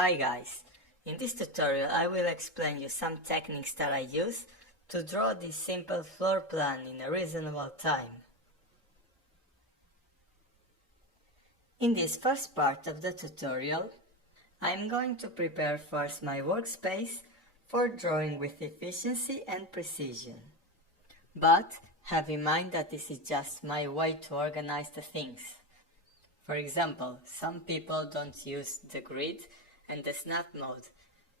Hi guys, in this tutorial I will explain you some techniques that I use to draw this simple floor plan in a reasonable time. In this first part of the tutorial, I am going to prepare first my workspace for drawing with efficiency and precision. But have in mind that this is just my way to organize the things. For example, some people don't use the grid and the snap mode.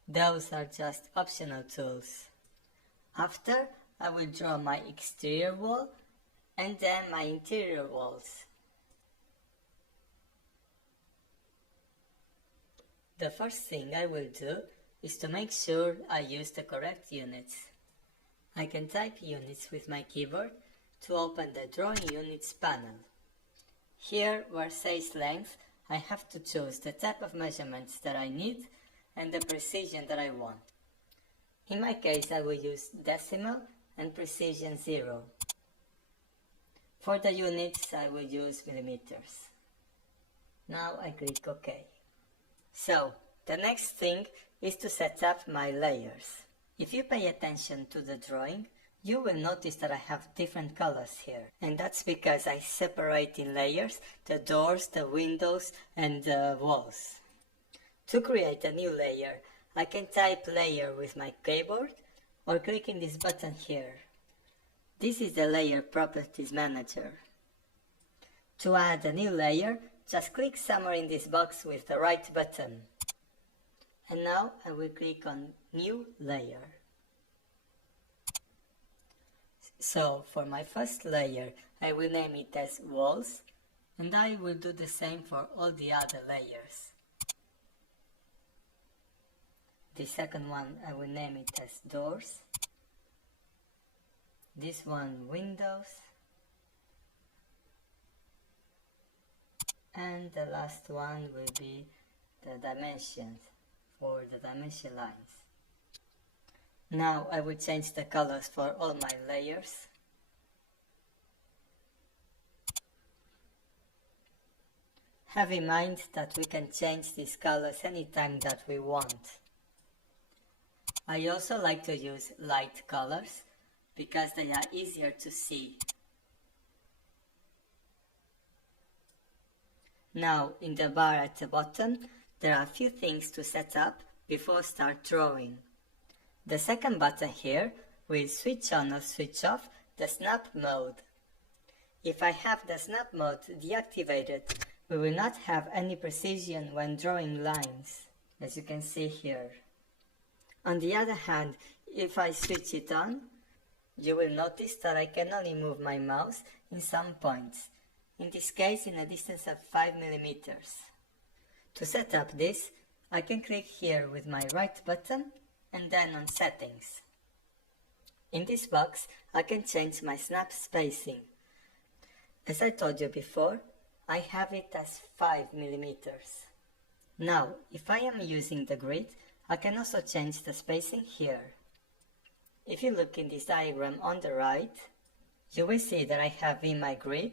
Those are just optional tools. After, I will draw my exterior wall and then my interior walls. The first thing I will do is to make sure I use the correct units. I can type units with my keyboard to open the Drawing Units panel. Here, where says length, I have to choose the type of measurements that I need and the precision that I want. In my case, I will use decimal and precision 0. For the units, I will use millimeters. Now I click OK. So, the next thing is to set up my layers. If you pay attention to the drawing, you will notice that I have different colors here. And that's because I separate in layers the doors, the windows and the walls. To create a new layer, I can type layer with my keyboard or clicking this button here. This is the Layer Properties Manager. To add a new layer, just click somewhere in this box with the right button. And now I will click on New Layer. So for my first layer, I will name it as Walls, and I will do the same for all the other layers. The second one, I will name it as Doors. This one, Windows. And the last one will be the dimensions for the dimension lines. Now I will change the colors for all my layers. Have in mind that we can change these colors anytime that we want. I also like to use light colors because they are easier to see. Now in the bar at the bottom, there are a few things to set up before start drawing. The second button here will switch on or switch off the snap mode. If I have the snap mode deactivated, we will not have any precision when drawing lines, as you can see here. On the other hand, if I switch it on, you will notice that I can only move my mouse in some points, in this case in a distance of 5 millimeters. To set up this, I can click here with my right button and then on Settings. In this box, I can change my snap spacing. As I told you before, I have it as 5 millimeters. Now, if I am using the grid, I can also change the spacing here. If you look in this diagram on the right, you will see that I have in my grid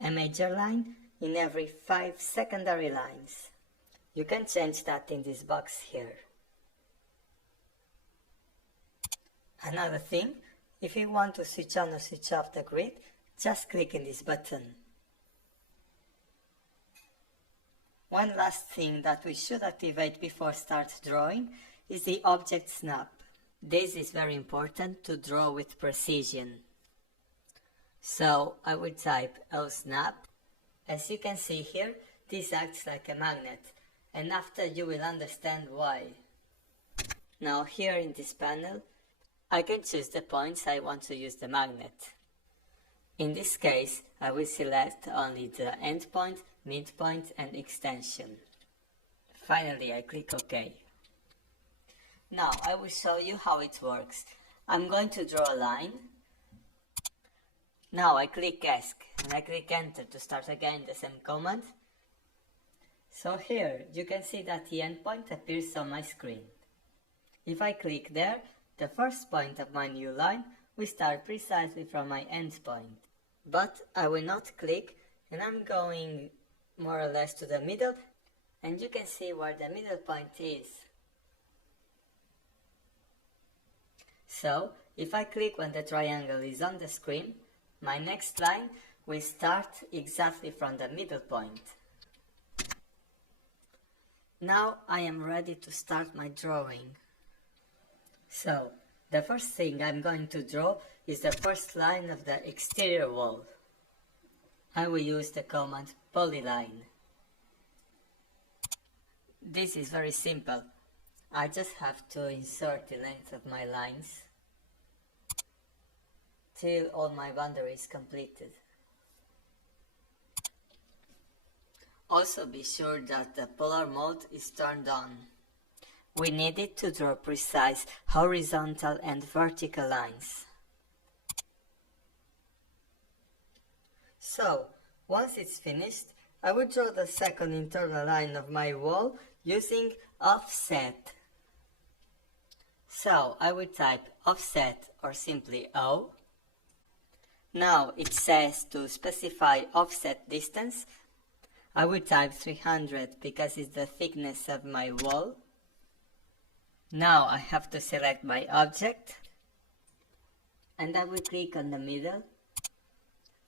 a major line in every 5 secondary lines. You can change that in this box here. Another thing, if you want to switch on or switch off the grid, just click in this button. One last thing that we should activate before start drawing is the object snap. This is very important to draw with precision. So I will type OSnap. As you can see here, this acts like a magnet, and after you will understand why. Now here in this panel, I can choose the points I want to use the magnet. In this case, I will select only the endpoint, midpoint and extension. Finally, I click OK. Now I will show you how it works. I'm going to draw a line. Now I click ESC and I click Enter to start again the same command. So here you can see that the endpoint appears on my screen. If I click there, the first point of my new line will start precisely from my endpoint. But I will not click, and I'm going more or less to the middle and you can see where the middle point is. So, if I click when the triangle is on the screen, my next line will start exactly from the middle point. Now I am ready to start my drawing. So, the first thing I'm going to draw is the first line of the exterior wall. I will use the command polyline. This is very simple. I just have to insert the length of my lines till all my boundary is completed. Also be sure that the polar mode is turned on. We need it to draw precise horizontal and vertical lines. So, once it's finished, I will draw the second internal line of my wall using offset. So, I will type offset or simply O. Now it says to specify offset distance. I will type 300 because it's the thickness of my wall. Now I have to select my object and I will click on the middle,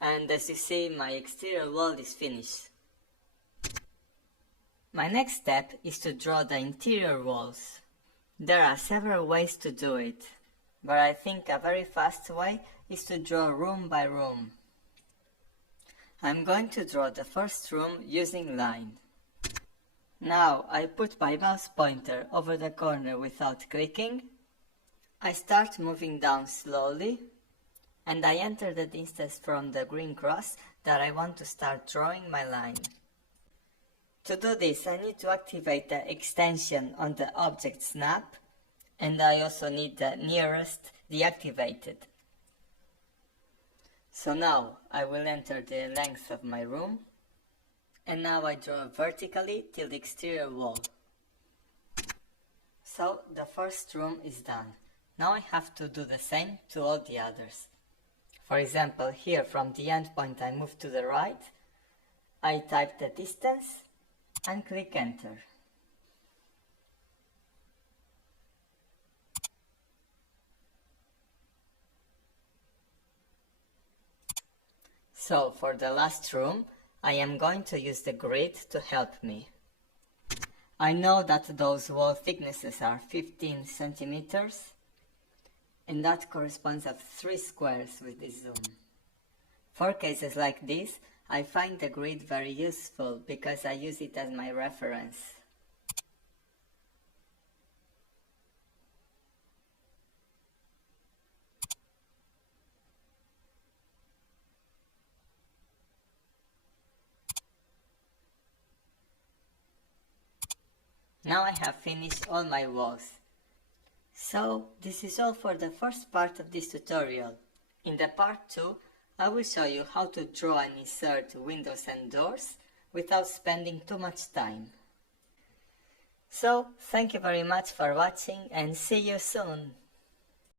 and as you see, my exterior wall is finished. My next step is to draw the interior walls. There are several ways to do it, but I think a very fast way is to draw room by room. I'm going to draw the first room using line. Now I put my mouse pointer over the corner without clicking. I start moving down slowly and I enter the distance from the green cross that I want to start drawing my line. To do this, I need to activate the extension on the object snap, and I also need the nearest deactivated. So now I will enter the length of my room, and now I draw vertically till the exterior wall. So the first room is done. Now I have to do the same to all the others. For example, here from the end point I move to the right, I type the distance and click enter. So for the last room, I am going to use the grid to help me. I know that those wall thicknesses are 15 centimeters, and that corresponds to 3 squares with this zoom. For cases like this, I find the grid very useful because I use it as my reference. Now I have finished all my walls. So this is all for the first part of this tutorial. In the part 2, I will show you how to draw and insert windows and doors without spending too much time. So thank you very much for watching and see you soon!